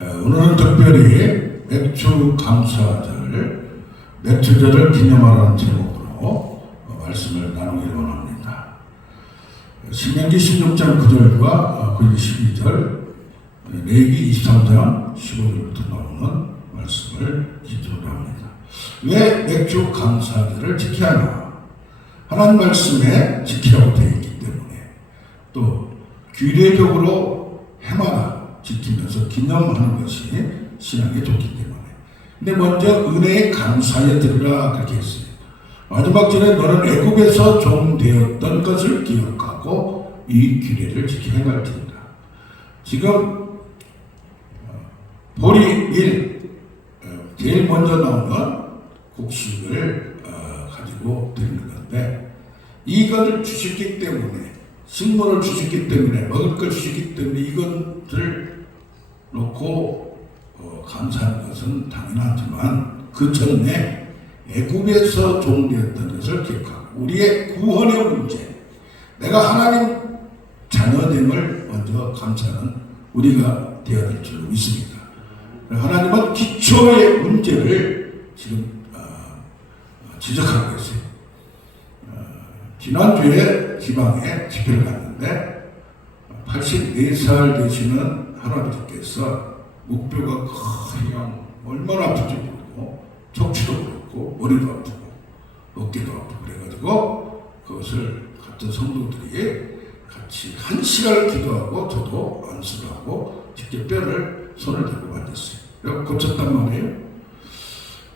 오늘은 특별히 맥주 감사절, 맥주절을 기념하라는 제목으로 말씀을 나누기를 원합니다. 신명기 16장 9절과 12절, 레위기 23장 15절부터 나오는 말씀을 기초로 합니다. 왜 맥주 감사절을 지켜야 하나? 하나님 말씀에 지키라고 되어 있기 때문에, 또 규례적으로 해마다 지키면서 기념하는 것이 신앙에 좋기 때문에. 근데 먼저 은혜에 감사에 들으라 그렇게 했어요. 마지막 절에 너는 애굽에서 종 되었던 것을 기억하고 이 규례를 지켜 행할지니라. 지금 보리, 밀, 제일 먼저 나오는 곡식을 가지고 드리는 건데, 이것을 주셨기 때문에, 식물을 주셨기 때문에, 먹을 걸 주셨기 때문에 이것을 놓고 감사하는 것은 당연하지만, 그 전에 애굽에서 종되었던 것을 기억하고 우리의 구원의 문제, 내가 하나님 자녀됨을 먼저 감사하는 우리가 되어야 될 줄로 믿습니다. 하나님은 기초의 문제를 지금 지적하고 있어요. 지난주에 지방에 집회를 갔는데 84살 되시는 할아버지께서 목뼈가 그냥 얼마나 아픈지 모르고, 척추도 그렇고 머리도 아프고 어깨도 아프고 그래가지고 그것을 같은 성도들이 같이 1시간을 기도하고 저도 안수를 하고 직접 뼈를 손을 대고 만졌어요. 그래서 고쳤단 말이에요.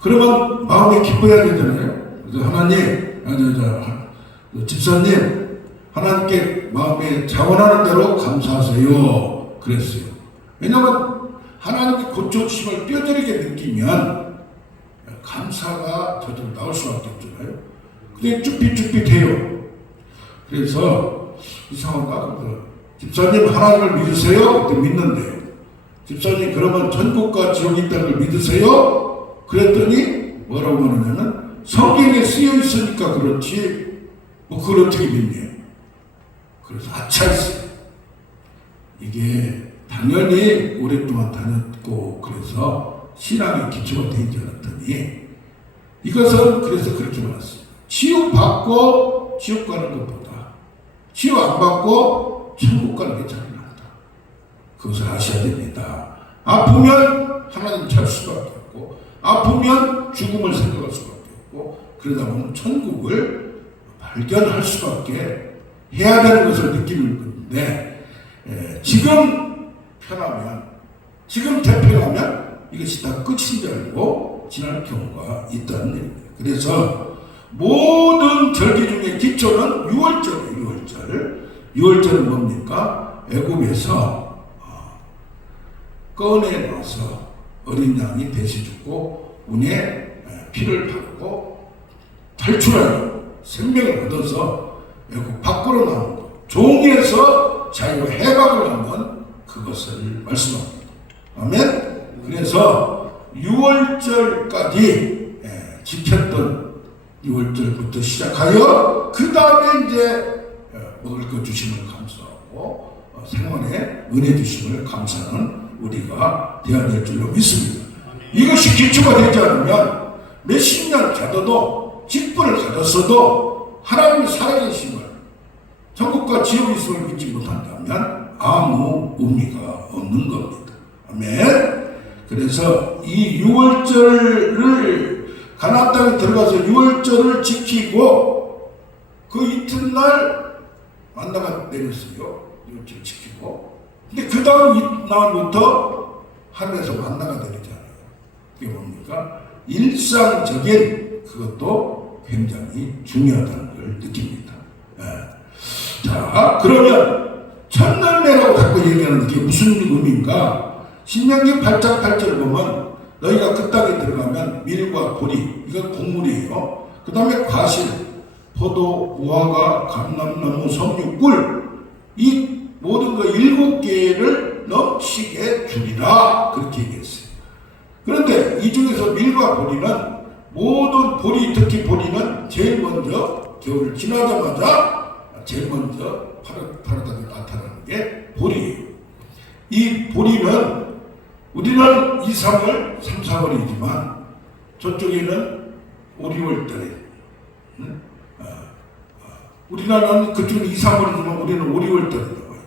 그러면 마음이 기뻐야 되잖아요. 그래서 하나님, 집사님, 하나님께 마음에 자원하는 대로 감사하세요 그랬어요. 왜냐하면 하나님께 고쳐주심을 뼈저리게 느끼면 감사가 저절로 나올 수밖에 없잖아요. 근데 쭈삣쭈삣해요. 그래서 이상하다. 집사님 하나님을 믿으세요? 그때 믿는데요. 집사님 그러면 천국과 지옥이 있다는 걸 믿으세요? 그랬더니 뭐라고 말하냐면, 성경에 쓰여 있으니까 그렇지 그걸 어떻게 믿냐. 그래서 아차했어요. 이게 당연히 오랫동안 다녔고 그래서 신앙의 기초가 되지 않았더니, 이것은 그래서 그렇게 말했습니다. 치유받고 지옥 가는 것보다 치유 안 받고 천국 가는 게 차이 난다. 그것을 아셔야 됩니다. 아프면 하나님 찾을 수밖에 없고, 아프면 죽음을 생각할 수밖에 없고, 그러다 보면 천국을 발견할 수밖에 해야 되는 것을 느끼는 건데, 지금 편하면, 지금 대편하면 이것이 다 끝인 줄 알고 지날 경우가 있다는 얘기입니다. 그래서 모든 절기 중에 기초는 6월절이에요. 6월절은 뭡니까? 애굽에서 꺼내놔서 어린 양이 대신 죽고 운에 피를 바르고 탈출하여 생명을 얻어서 애굽 밖으로 나온 것, 종에서 자유로 해방을 하는 그것을 말씀합니다. 아멘. 그래서 6월절까지 지켰던 6월절부터 시작하여 그 다음에 이제 먹을 것 주심을 감사하고 생활에 은혜 주심을 감사하는 우리가 되어야 될 줄로 믿습니다. 이것이 기초가 되지 않으면 몇십 년 가둬도, 직분을 가졌어도 하나님의 살아계심을, 천국과 지옥이 있음을 믿지 못한다면 아무 의미가 없는 겁니다. 아멘. 그래서 이 6월절을, 가나안 땅에 들어가서 6월절을 지키고 그 이튿날 만나가 내렸어요. 6월절 지키고. 근데 그 다음 날부터 하늘에서 만나가 내리잖아요. 그게 뭡니까? 일상적인 그것도 굉장히 중요하다는 걸 느낍니다. 자, 그러면 첫날매라고 자꾸 얘기하는 게 무슨 의미인가? 신명기 8장 8절을 보면, 너희가 그 땅에 들어가면 밀과 보리, 이건 곡물이에요. 그 다음에 과실, 포도, 무화과, 감람나무, 석류, 꿀, 이 모든 거 7개를 넘치게 주리라 그렇게 얘기했어요. 그런데 이 중에서 밀과 보리는, 모든 보리, 특히 보리는 제일 먼저 겨울을 지나자마자 제일 먼저 파랗게 나타나는 게 보리예요. 이 보리는 우리는 2, 3월, 3, 4월이지만 저쪽에는 5, 6월 달에 우리나라는 그쪽은 2, 3월이지만 우리는 5, 6월 달에 나와요.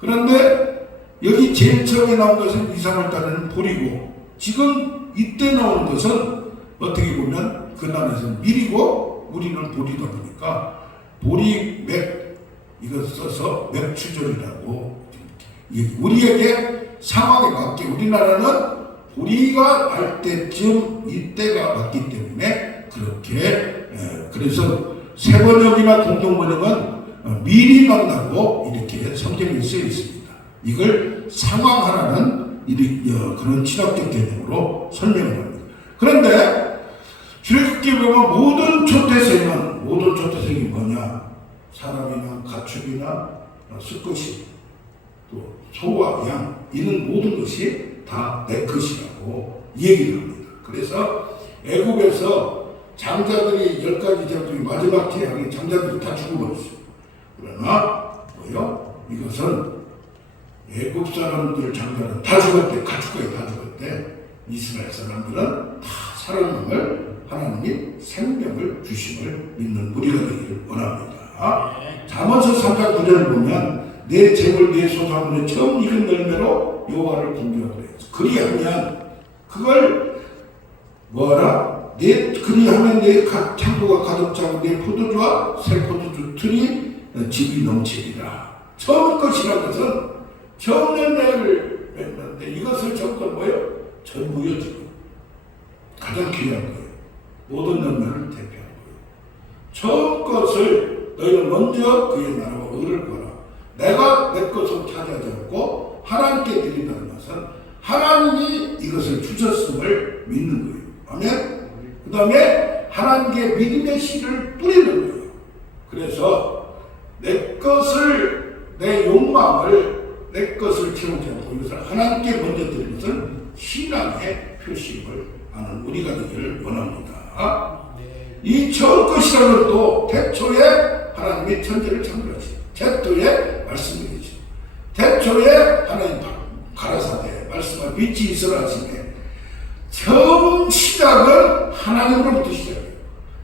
그런데 여기 제일 처음에 나온 것은 2, 3월 달에는 보리고 지금 이때 나온 것은 어떻게 보면 그 나라에서는 밀이고 우리는 보리다 보니까 보리 맥 이거 써서 맥추절이라고 우리에게 상황에 맞게 우리나라는 보리가 날 때쯤 이때가 맞기 때문에 그렇게 그래서 세 번역이나 공동번역은 미리 만나고 이렇게 성경에 쓰여 있습니다. 이걸 상황하라는 그런 철학적 개념으로 설명을 합니다. 그런데 출애굽기에 보면 모든 초태생이 뭐냐? 사람이나 가축이나 수컷이 또 소와 양 이는 모든 것이 다 내 것이라고 얘기를 합니다. 그래서 애굽에서 장자들이 10가지 제국 중에 마지막 계약이 장자들이 다 죽어버렸어요. 그러나 이것은 애굽 사람들 장자는 다 죽었대. 가축까지 다 죽었대. 이스라엘 사람들은 다 살아남을 하나님이 생명을 주심을 믿는 우리가 되기를 원합니다. 잠언서 3장 9절을 보면 내 재물 내 소산물에 처음 익은 열매로 여호와를 공경하라. 그리하면 그걸 그리하면 내 창고가 가득 차고 내 포도주와 새 포도주 틀이 집이 넘치리라. 처음 것이라는 것은 처음 열매를 맺는데 이것을 전부 뭐예요? 전부요 지금 가장 귀한 거예요. 모든 열매를 대표하는 거예요. 처음 것을 너희는 먼저 그의 나라와 의를 구하라. 내가 내 것을 차지하지 않고 하나님께 드린다는 것은 하나님이 이것을 주셨음을 믿는 거예요. 아멘? 그 다음에 하나님께 믿음의 씨를 뿌리는 거예요. 그래서 내 욕망을 내 것을 채우지 않고 이것을 하나님께 먼저 드리는 것은 신앙의 표식을 하는 우리가 되기를 원합니다. 이 처음 것이라는 것도 태초에 하나님이 천지를 창조하시고 태초에 말씀이 계시고 태초에 하나님 가라사대 말씀과 빛이 있으라 하시네. 처음 시작은 하나님으로부터 시작해요.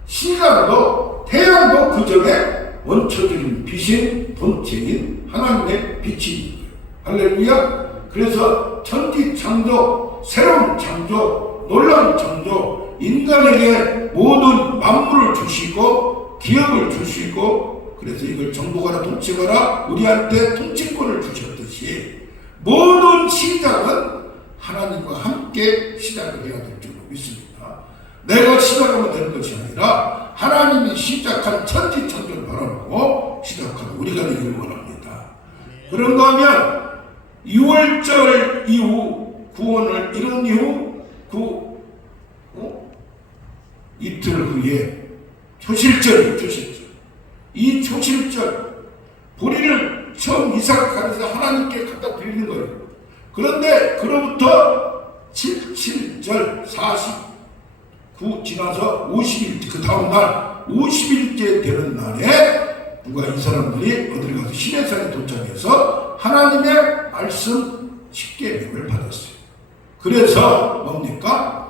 시간도 태양도 그 전에 원초적인 빛인 본체인 하나님의 빛이 있는 거예요. 할렐루야. 그래서 천지 창조, 새로운 창조, 놀라운 창조, 인간에게 모든 만물을 주시고 기업을 주시고 그래서 이걸 정복하라 통치하라 우리한테 통치권을 주셨듯이 모든 시작은 하나님과 함께 시작을 해야 될 줄로 믿습니다. 내가 시작하면 되는 것이 아니라 하나님이 시작한 천지창조를 바라보고 시작하는 우리가 되기를 원합니다. 그런가 하면 6월절 이후 구원을 이룬 이후 이틀 후에 초실절 이 초실절 보리를 처음 이삭하면서 하나님께 갖다 드리는 거예요. 그런데 그로부터 77절 49 지나서 50일 그 다음날 50일째 되는 날에 누가 이 사람들이 어디를 가서 시내산에 도착해서 하나님의 말씀 십계명을 받았어요. 그래서 뭡니까?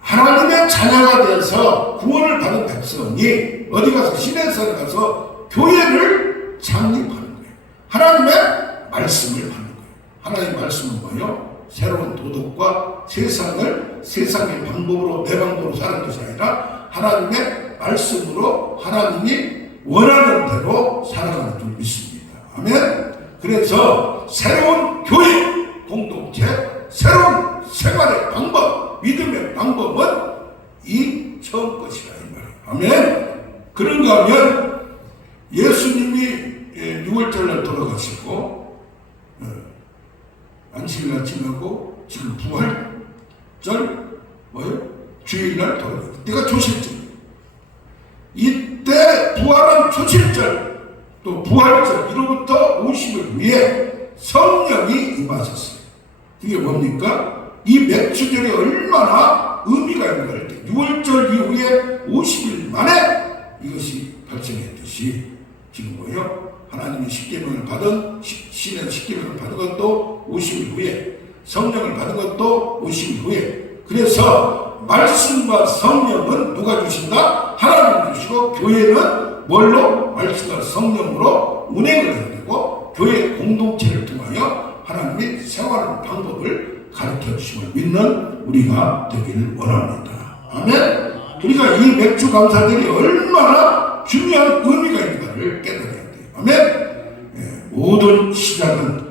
하나님의 자녀가 돼서 구원을 받은 백성이 어디 가서 시내산에 가서 교회를 창립하는 거예요. 하나님의 말씀을 받는 거예요. 하나님의 말씀은 뭐예요? 새로운 도덕과 세상의 방법으로 내 방법으로 사는 것이 아니라 하나님의 말씀으로 하나님이 원하는 대로 살아가는 줄 믿습니다. 아멘. 그래서 새로운 교회 공동체, 새로운 생활의 방법, 믿음의 방법은 이 처음 것이라 이 말이에요. 아멘. 그런가 하면 예수님이 6월절날 돌아가시고 안식일날 지나고 지금 부활절 주일날 돌아가요. 그때가 초실절. 이때 부활한 초실절 또 부활절 이로부터 50일 후에 성령이 임하셨어요. 그게 뭡니까? 이 맥추절이 얼마나 의미가 있는가 할 때 6월절 이후에 50일 만에 이것이 발생했듯이 지금 뭐예요? 하나님이 십계명을 받은 신의 십계명을 받은 것도 50일 후에 성령을 받은 것도 오신 후에. 그래서 말씀과 성령은 누가 주신다? 하나님 주시고, 교회는 뭘로? 말씀과 성령으로 운행을 해야 되고, 교회 공동체를 통하여 하나님이 생활하는 방법을 가르쳐 주심을 믿는 우리가 되기를 원합니다. 아멘. 우리가 이 맥주 감사들이 얼마나 중요한 의미가 있는가를 깨달아야 돼요. 아멘. 모든 시작은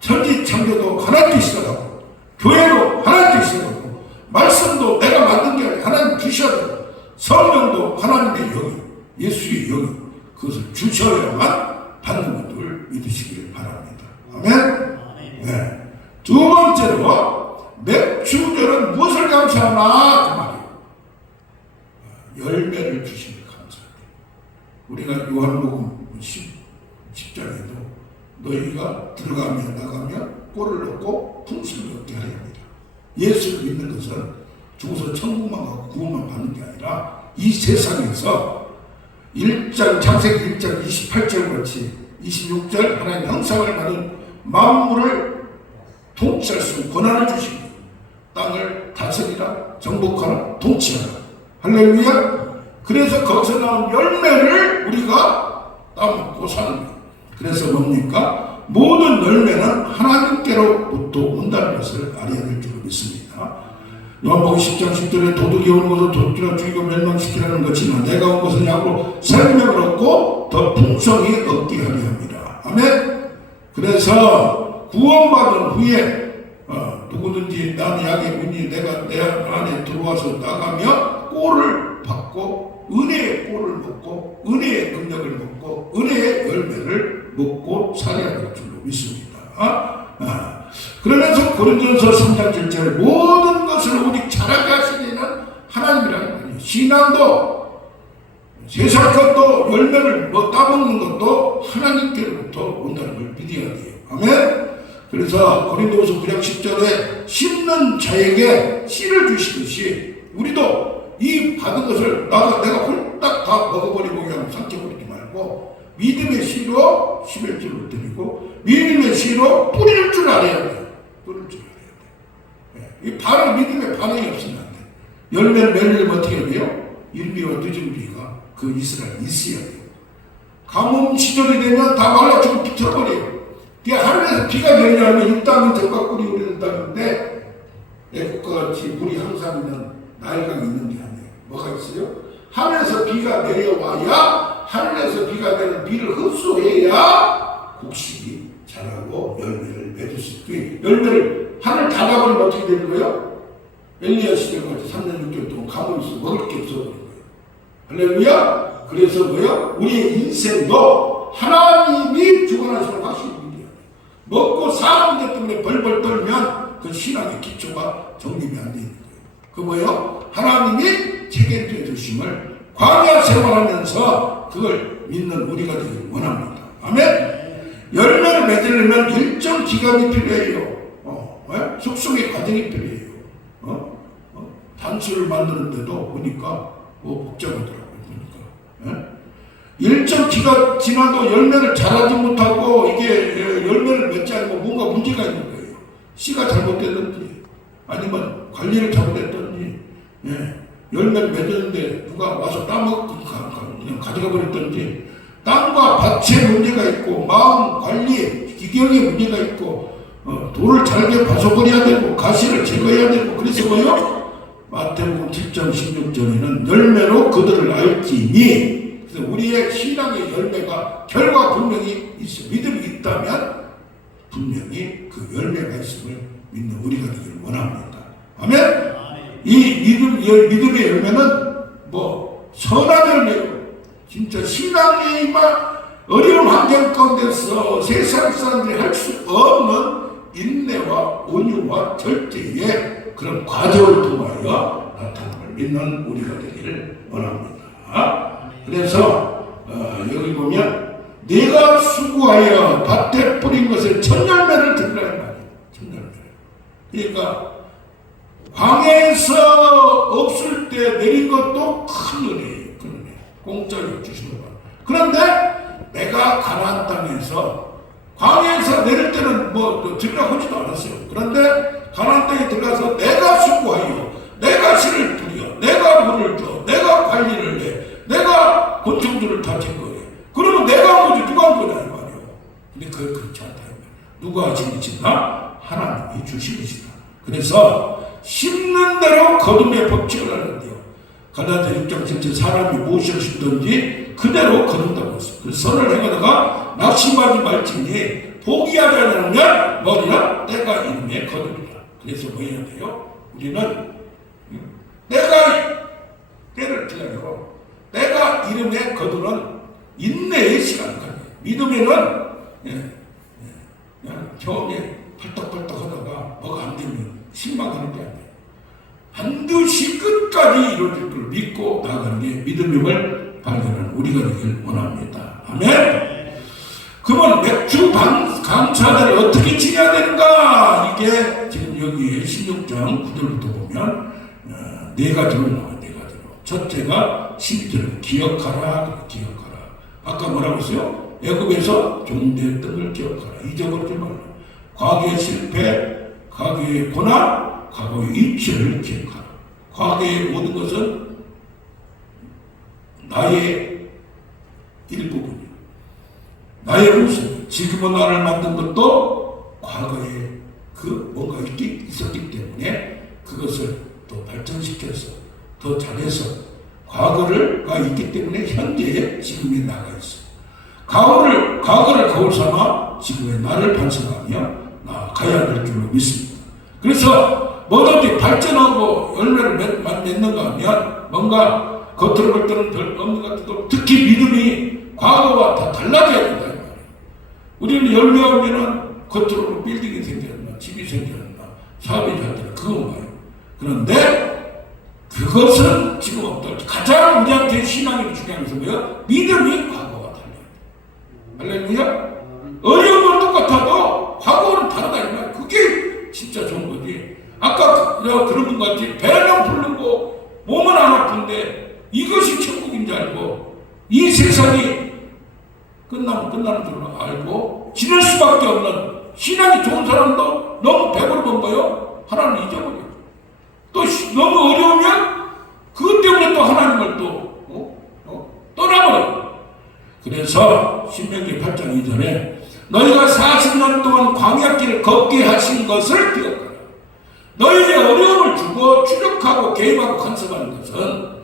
천지창조도 하나님께 시작하고, 교회도 하나님께 시작하고, 말씀도 내가 만든 게 아니라 하나님 주셔야 되고, 성령도 하나님의 영이, 예수의 영이 그것을 주셔야만 받는 것을 믿으시길 바랍니다. 아멘. 네. 두 번째로 맥주절은 무엇을 감사하나? 그 말이에요. 열매를 주시길 감사해요. 우리가 요한복음 10장에도 너희가 들어가며 나가며 꼴을 얻고 풍성을 얻게 하려 합니다. 예수를 믿는 것은 죽어서 천국만 가고 구원만 받는 게 아니라 이 세상에서 창세기 1장 28절 같이 26절 하나님 형상을 받은 만물을 통치할 수 있는 권한을 주시고 땅을 다스리라 정복하라 통치하라. 할렐루야. 그래서 거기서 나온 열매를 우리가 따먹고 사는 거예요. 그래서 뭡니까? 모든 열매는 하나님께로부터 온다는 것을 알아야 될 줄 믿습니다. 요한복음 10장 10절에 도둑이 오는 것은 도둑이라 죽이고 멸망시키라는 것이나 내가 온 것은 약으로 생명을 얻고 더 풍성히 얻게 하려 합니다. 아멘. 그래서 구원받은 후에 누구든지 나는 약의 문이 내가 내 안에 들어와서 나가며 꼴을 받고 은혜의 꼴을 먹고 은혜의 능력을 먹고 은혜의 열매를 먹고 살아야 될 줄로 믿습니다. 그러면서 고린도전서 3장 7절에 모든 것을 우리 잘하게 하시는 하나님이라는 말이에요. 신앙도 세상 것도 열매를 따먹는 것도 하나님께로부터 온다는 걸 믿어야 돼요. 아멘. 그래서 고린도후서 9장 10절에 심는 자에게 씨를 주시듯이 우리도 이 받은 것을 내가 홀딱 다 먹어버리고 그냥 삼켜버리지 말고 믿음의 씨로 11줄을 드리고 믿음의 씨로 뿌릴 줄 알아야 돼요. 뿌릴 줄 알아야 돼요. 이 반응, 믿음의 반응이 없으면 안 돼요. 열매를 맺으려면 어떻게 해야 돼요? 일비와 늦은 비가 그 이스라엘에 있어야 돼요. 가뭄 시절이 되면 다 말라 죽고 비틀어버려요. 하늘에서 비가 내리려면 이 땅이 적과 꿀이 우리는 땅인데 애국과 같이 물이 항상 있는 나일강이 있는 게 아니에요. 뭐가 있어요? 하늘에서 비가 내려와야 하늘에서 비가 내는 비를 흡수해야 곡식이 자라고 열매를 맺을 수 있고 열매를 하늘 닫아버리면 어떻게 되는 거예요? 엘리야 시대까지 3년 6개월 동안 가만히 있어 먹을 게 없어버린 거예요. 할렐루야. 그래서 뭐요? 우리의 인생도 하나님이 주관하시는 확실히 먹고 사는 것 때문에 벌벌 떨면 그 신앙의 기초가 정립이 안 되는 거예요. 그 뭐예요? 하나님이 책임져 주심을 광야 생활하면서 그걸 믿는 우리가 되길 원합니다. 아멘. 열매를 맺으려면 일정 기간이 필요해요. 숙성의 과정이 필요해요. 단수를 만드는데도 보니까 복잡하더라고요. 보니까. 일정 기간 지나도 열매를 자라지 못하고 이게 열매를 맺지 않고 뭔가 문제가 있는 거예요. 씨가 잘못됐든지 아니면 관리를 잘못했든지 열매를 맺었는데 누가 와서 따먹고 그냥 가져가 버렸든지 땅과 밭에 문제가 있고 마음 관리 기경에 문제가 있고 돌을 잘게 파서버려야 되고 가시를 제거해야 되고 그래서 뭐요? 마태복음 7장 16절에는 열매로 그들을 알지니 그래서 우리의 신앙의 열매가 결과 분명히 있어 믿음이 있다면 분명히 그 열매가 있음을 믿는 우리가 되기를 원합니다. 아멘. 이 믿음의 열매는 선한 열매로 진짜 신앙에 임한 어려운 환경 가운데서 세상 사람들이 할 수 없는 인내와 온유와 절제의 그런 과정을 통하여 나타남을 믿는 우리가 되기를 원합니다. 그래서 여기 보면 내가 수고하여 밭에 뿌린 것을 천열매를 드리라 말이에요. 천열매. 그러니까 광야에서 없을 때 내린 것도 큰 은혜예요. 큰 은혜. 공짜로 주시는 거. 그런데 내가 가나안 땅에서 광야에서 내릴 때는 들어가지도 않았어요. 그런데 가나안 땅에 들어가서 내가 수고하여, 내가 씨를 뿌려, 내가 물을 줘, 내가 관리를 해, 내가 곤충들을 다 제거해. 그러면 내가 한 거지 누가 한 거냐 이 말이에요. 근데 그렇지 않다. 누가 지니친다? 하나님이 주신 것이다. 그래서 심는 대로 거둠의 법칙을 하는데요. 갈라디아 6장 7절 사람이 무엇을 심든지 그대로 거둔다고 했어요. 그래서 선을 행하다가 낙심하지 말지니 포기하지 않으면 머리나 때가 이름에 거두리라. 그래서 뭐 해야 돼요? 우리는 내가 때를 기다려 내가 이름에 거두는 인내의 시간을 가져요. 믿음에는 그냥 처음에 팔떡팔떡 하다가 뭐가 안 되면 실망하는 게 아니에요. 반드시 끝까지 이루어질 걸 믿고 나가는 게 믿음임을 발견하는 우리가 되길 원합니다. 아멘. 그러면 맥주 강사들이 어떻게 지내야 되는가? 이게 지금 여기 16장 9절부터 보면 네 가지로 나와요. 네 가지로. 첫째가 12절에 기억하라. 기억하라. 아까 뭐라고 했어요? 애굽에서 종되었던 걸 기억하라. 잊어버리지 말라. 과거의 실패, 과거의 고난, 과거의 이치를 기억하라. 과거의 모든 것은 나의 일부분이야. 나의 모습. 지금은 나를 만든 것도 과거에 뭔가 있었기 때문에 그것을 더 발전시켜서 더 잘해서 과거가 있기 때문에 현재의 지금에 나가 있어. 과거를 거울 삼아 지금의 나를 반성하며 나아가야 될 줄로 믿습니다. 그래서 뭐든지 발전하고 열매를 맺는가 하면 뭔가 겉으로 볼 때는 별 없는 것 같아도 특히 믿음이 과거와 다 달라져야 된다. 이 말이에요. 우리는 열매하면은 겉으로 빌딩이 생겼나, 집이 생겼나, 사업이 잘 되나, 그건 봐요. 그런데 그것은 지금 없다. 가장 우리한테 신앙이 중요한 것은 뭐예요? 믿음이 과거와 달라요. 할렐루야? 어려운 건 똑같아도 과거는 다르다. 이 말이에요. 그게 진짜 좋은 거지. 아까 그런 것 같이 배는 부르고 몸은 안 아픈데 이것이 천국인 줄 알고 이 세상이 끝나면 끝나는 줄 알고 지낼 수밖에 없는 신앙이 좋은 사람도 너무 배부르면 뭐요? 하나님을 잊어버려. 또 너무 어려우면 그것 때문에 또 하나님을 떠나버려. 그래서 신명기 8장 2절에 너희가 40년 동안 광야길을 걷게 하신 것을 기억하라. 너희에게 어려움을 주고 추력하고 개입하고 간섭하는 것은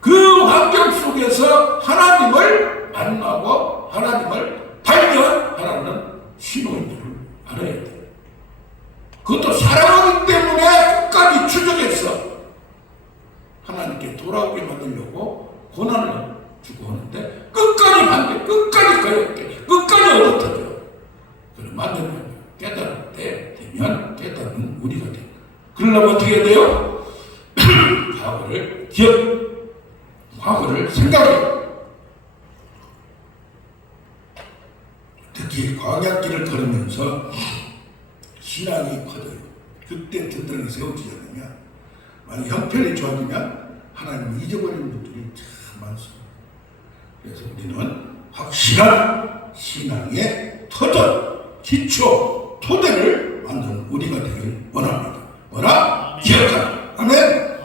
그 환경 속에서 하나님을 만나고 하나님을 발견하라는 신호인 줄을 알아야 돼요. 그것도 사랑하기 때문에 끝까지 추적해서 하나님께 돌아오게 만들려고 고난을 주고 하는데 끝까지 반대, 끝까지 거역돼, 끝까지 얻어터져. 그럼 만들면 깨달을 때 되면 깨달은 우리가 돼. 그러려면 어떻게 해야 돼요? 과거를 생각해. 특히 광야길을 걸으면서 신앙이 커져요. 그때 든든하게 세워지지 않으면, 만약 형편이 좋아지면 하나님을 잊어버리는 분들이 참 많습니다. 그래서 우리는 확실한 신앙의 터전, 기초, 토대를 만드는 우리가 되길 원합니다. 뭐라? 기억하라. 아멘.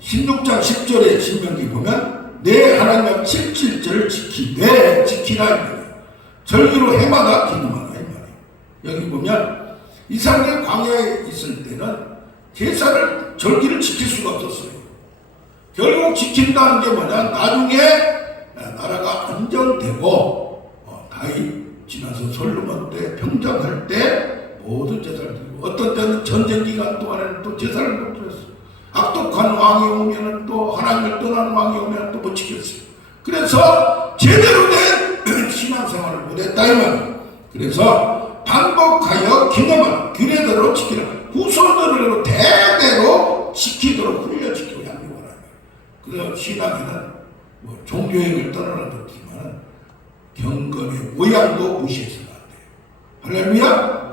16장 10절의 신명기 보면 내 하나님 7절을 지키라 이 말이에요. 절기로 해마다 기도하라 이 말이에요. 여기 보면 이스라엘이 광야에 있을 때는 제사를 절기를 지킬 수가 없었어요. 결국 지킨다는 게 뭐냐? 나중에 나라가 안정되고 다윗 지나서 솔로몬 때 평정할 때 모든 제사를 드리고 어떤 때는 전쟁 기간 동안에는 또 제사를 못 드렸어요. 악독한 왕이 오면은 또 하나님을 떠나는 왕이 오면 또 못 지켰어요. 그래서 제대로 된 신앙생활을 못했다 이 말이에요. 그래서 반복하여 기념하라. 규례대로 지키라. 후손들로 대대로 지키도록 훈련시키고 양육하라. 그래서 신앙에는 종교행을 떠나는 것이지만 경건의 모양도 무시해서는 안 돼요. 할렐루야?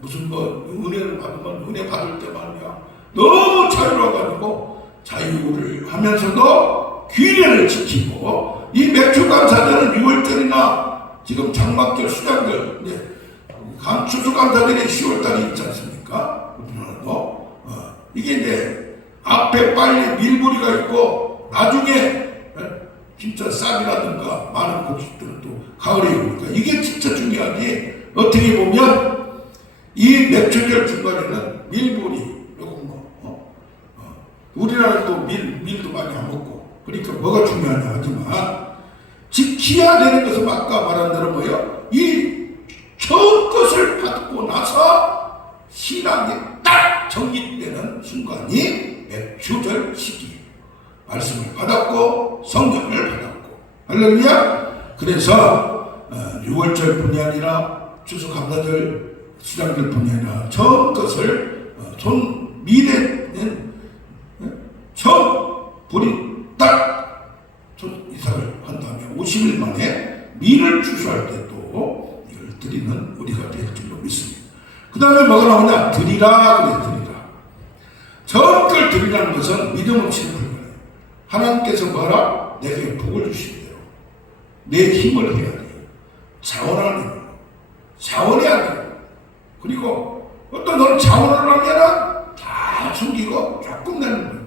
무슨 은혜를 받으면 은혜 받을 때만요 너무 자유로워가지고 자유를 하면서도 규례를 지키고 이 맥주 감사절은 6월절이나 지금 장막절 수장절 추수감사절이 10월달에 있지 않습니까? 우리나라도 이게 이제 앞에 빨리 밀보리가 있고 나중에 진짜 쌀이라든가 많은 곡식들은 또 가을에 오니까 이게 진짜 중요하지. 어떻게 보면 이 맥주절 중간에는 밀보리 우리나라도 밀도 많이 안 먹고 그러니까 뭐가 중요하냐 하지만 지켜야 되는 것은 아까 말한 대로 뭐요? 이 처음 것을 받고 나서 신앙이 딱 정립되는 순간이 맥주절 시기. 말씀을 받았고 성령을 받았고 할렐루야. 그래서 6월절뿐이 아니라 추수감사절 수장절뿐이 아니라 처음 것을 손 미래는 처음 불이 딱 이삭을 한 다음에 50일 만에 밀을 추수할 때 또 이걸 드리는 우리가 될 줄로 믿습니다. 그 다음에 뭐가 나오냐? 드리라. 그래 드리라. 처음 걸 드리라는 것은 믿음 없이는 불가능해요. 하나님께서 뭐라? 내게 복을 주신대요. 내 힘을 해야 돼요. 자원하는 거예요. 자원해야 돼요. 그리고 어떤 너는 자원을 하면은 다 숨기고 조금 내는 거예요.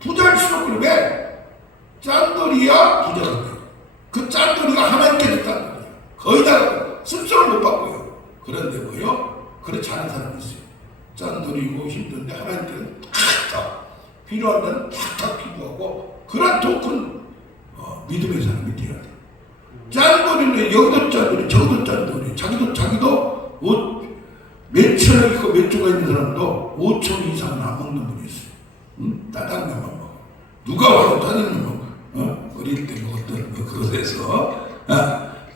부자일수록 그래. 왜? 짠돌이야 부자가 돼요. 그 짠돌이가 하나님께서 짠돌이야. 거의 다 습성을 못 바꿔요. 그런데 뭐요? 그렇지 않은 사람이 있어요. 짠돌이고 힘든데 하나님께서 탁탁 필요한 데는 탁탁 필요하고 그런 더 큰 믿음의 사람이 돼야 돼요. 짠돌이는 여기도 짠돌이 저기도 짠돌이 자기도 몇 천억 있고 몇 조가 있는 사람도 5천 이상은 안 먹는 분이 있어요. 따당면만 먹어. 누가 와도 짜장면 먹어. 어릴 때 먹었던 그것에서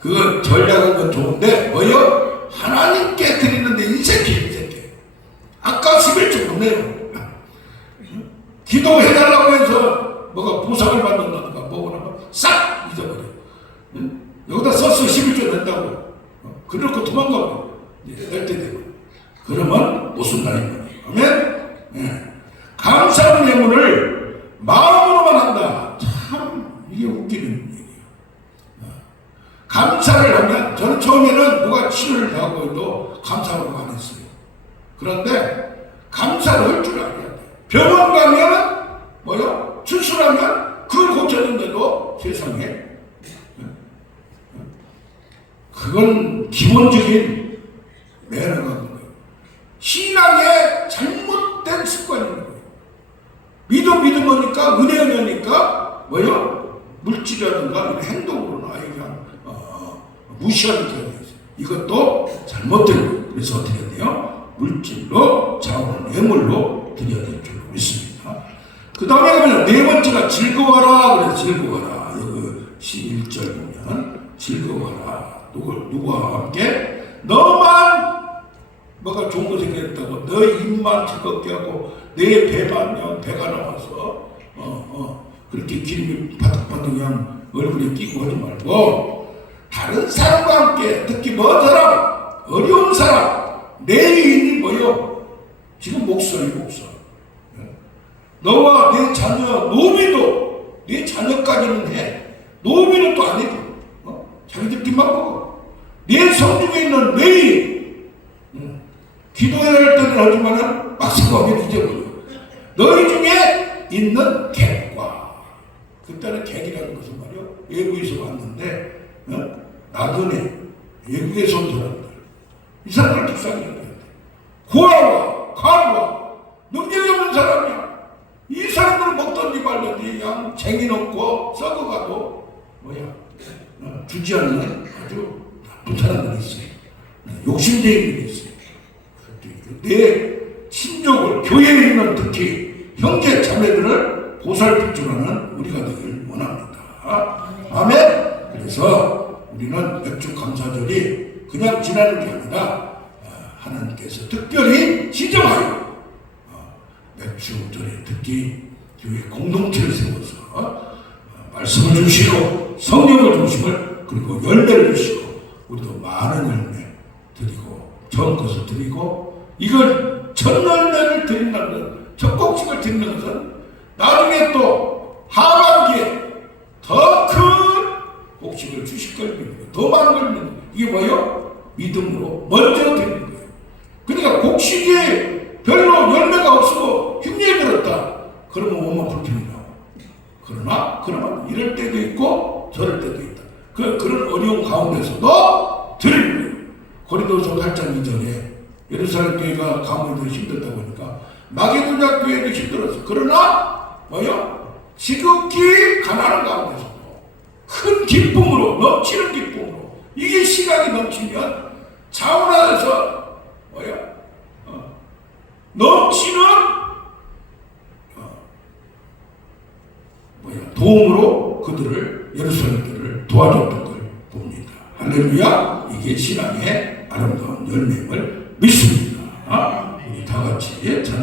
그거 전략은 건 좋은데 뭐요? 하나님께 드리는데 인색해. 아까 11조 보내요. 기도해달라고 해서 뭐가 보상을 받는다든가 뭐라고 싹 잊어버려. 여기다 써서 11조 낸다고 그렇고 도망가고 낼 때 되고 그러면 무슨 날인 거예요? 아멘. 감사하는 예물을 마음으로만 한다. 참 이게 웃기는 얘기예요. 감사를 하면 저는 처음에는 누가 치료를 하고 해도 감사하고 안 했어요. 그런데 감사를 할 줄 알아야 돼요. 병원 가면 뭐요? 수술하면 그걸 고쳤는데도 세상에 그건 기본적인 매너가 거예요. 신앙의 잘못된 습관인 거예요. 믿으니까 은혜하니까 뭐요? 물질이라든가 이런 행동으로는 아예 그냥 무시하는 경우가 있어요. 이것도 잘못된 거예요. 그래서 어떻게 해야 돼요? 물질로 자원을 예물로 드려야 될 줄로 믿습니다. 그 다음에 가면 네 번째가 즐거워라. 그래서 즐거워라. 여기 11절 보면 즐거워라. 누구와 함께? 너만 뭐가 좋은 거 생겼다고 너 입만 즐겁게 하고 내 배만 배가 나와서 그렇게 기름이 바득바득 그냥 얼굴에 끼고 하지 말고 다른 사람과 함께 특히 먼 사람 어려운 사람 내인이 뭐요? 지금 목사예요. 너와 내 자녀 노비도 내 자녀까지는 해. 노비는 또 안 해도 자기들끼리만 먹어. 내 성중에 있는 내인 기도해야 할 때는 하지만은 막상 하면 잊어버려. 너희 중에 있는 객과 그때는 객이라는 것은 말이요 외국에서 왔는데 나그네 외국에서 온 사람들 이 사람들 불쌍히 여겨야 돼. 고아와 가부와 능력이 없는 사람이야. 이 사람들은 먹던지 말던지 그냥 쟁여놓고 썩어가도 주지 않는 아주 나쁜 사람들이 있어요. 욕심쟁이들이 있어요. 내 친족을 교회에 있는 특히 형제 자매들을 보살필 줄 아는 우리가 되길 원합니다. 아멘. 그래서 우리는 맥주 감사절이 그냥 지나는 게 아니라 하나님께서 특별히 지정하여 맥주절에 특히 교회 공동체를 세워서 말씀을 주시고 성령을 주심을 그리고 열매를 주시고 우리도 많은 열매 드리고 좋은 것을 드리고 이걸 첫 열매를 드린다는 것, 첫 곡식을 드리는 것은 나중에 또 하반기에 더 큰 곡식을 주실 걸 믿는 거, 더 많은 걸 믿는 거. 이게 뭐예요? 믿음으로 먼저 드리는 거. 곡식이 별로 열매가 없고 흉년이 들었다. 그러면 원망 불평이 나와. 그러나 이럴 때도 있고 저럴 때도 있다. 그런 어려운 가운데서도 드리는 거예요. 고린도서 8장 2절에 예루살렘 교회가 가운데도 힘들다 보니까 마게도냐 교회도 힘들었어. 그러나 지극히 가난한 가운데서도 큰 기쁨으로, 넘치는 기쁨으로, 이게 시각이 넘치면 자원하에서 넘치는 도움으로 그들을, 예루살렘들을 도와줬던 걸 봅니다. 할렐루야. 이게 신앙의 아름다운 열매임을 믿습니다. 우리 다 같이 찬양.